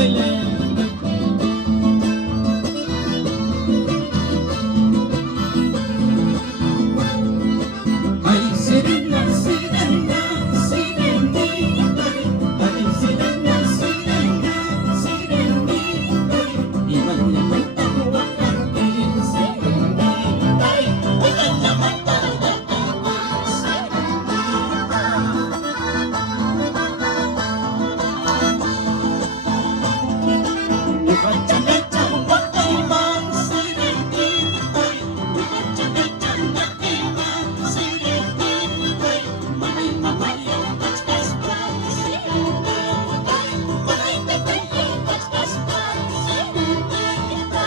baile. Ay, sirena, sirena, sirenita, ay, sirena, sirena, sirenita, y baila mata huacate, sirenita, ay, baila mata huacate, sirenita. Bacha-bacha huacayman, sirenita, bacha-bacha huacayman, sirenita, mamay-mamayo, bach-bach-bach, sirenita, mamay-mamayo, bach-bach-bach, sirenita.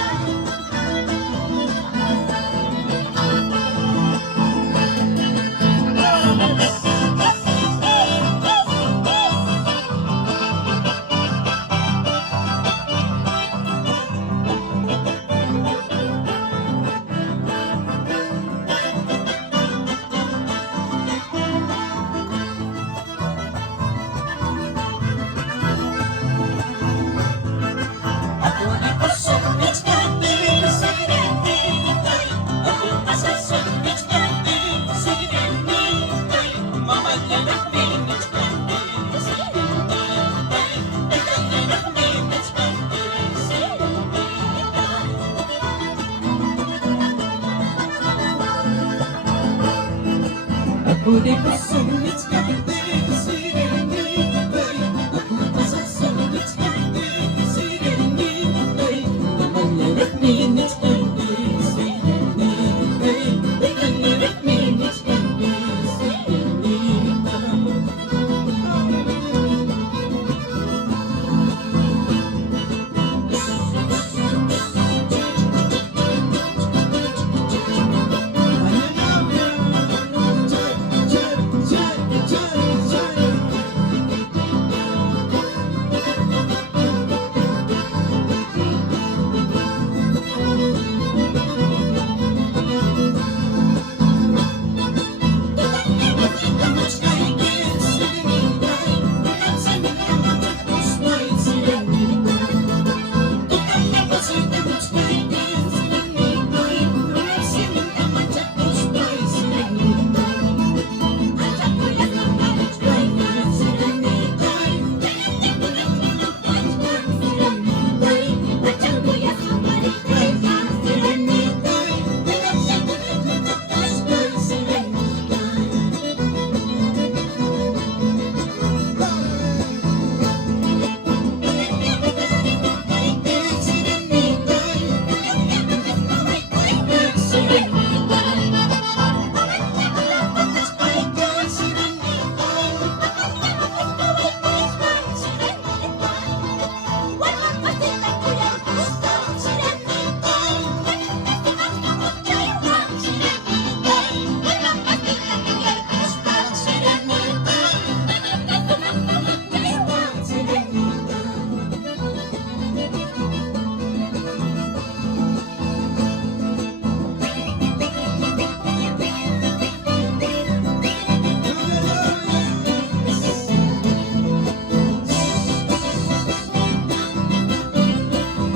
Ako ay pasungit kami, sirenita, ako pasasungit kami, sirenita, mamayanak minit kami, sirenita, nagkayanak minit kami, sirenita. Ako ay pasungit kami, sirenita, ako pasasungit kami, sirenita, mamayanak minit kami, sirenita, nagkayanak minit kami, sirenita.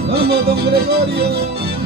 Vamos, don Gregorio.